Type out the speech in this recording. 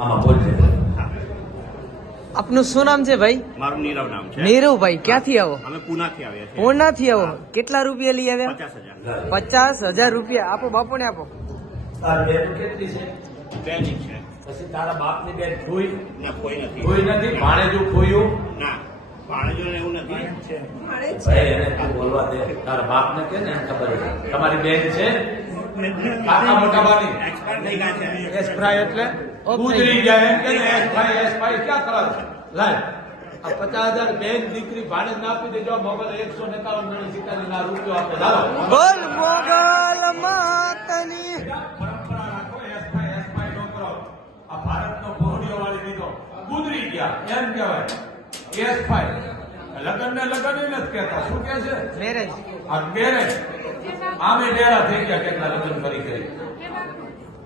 આમાં આપનું શું નામ છે ભાઈ? મારું નીરવ નામ છે. નીરવભાઈ ક્યાંથી આવો? અમે પુનાથી આવ્યા છીએ. પૂર્ણાથી આવો? કેટલા રૂપિયા લઈ આવ્યા? પચાસ હજાર. રૂપિયા. આપો બાપુને આપો. કેટલી છે? છે. પછી તારા બાપની બેન ફૂઈ ના કોઈ નથી. કોઈ નથી? ભાણેજું ફૂયું ના ભાણેજો ને એવું નથી. ભાઈ એને બોલવા દે. તારા બાપને કે ને ખબર તમારી બેન છે? કાકા મોટા બાની એક્સપાયર થઈ ગયા છે. એસફ્રાય એટલે? કૂતરી જાય એમ કે એસફ્રાય એસફ્રાય ક્યાં કરાવે છે? લાય. આ પચાસ હજાર બેન દીકરી ભાડે ના આપી દેજો. એકસો ને એકાવન ગણી સિત્તાની ના રૂપિયો આપે. લાવો બોલ મોગલ માતની. પરંપરા રાખો એસફાઈ એસફાઈ નો કરો. આ ભારતનો ઘોડીઓ વાળી દીધો ગુજરી ગયા. એમ કહેવાય. એસફાઈ લગ્ન ને લગ્ન નથી કહેતા. શું કે છે? મેરેજ આ મેરેજ આમે ડેરા થઈ ગયા કેટલા લગ્ન કરી કરી.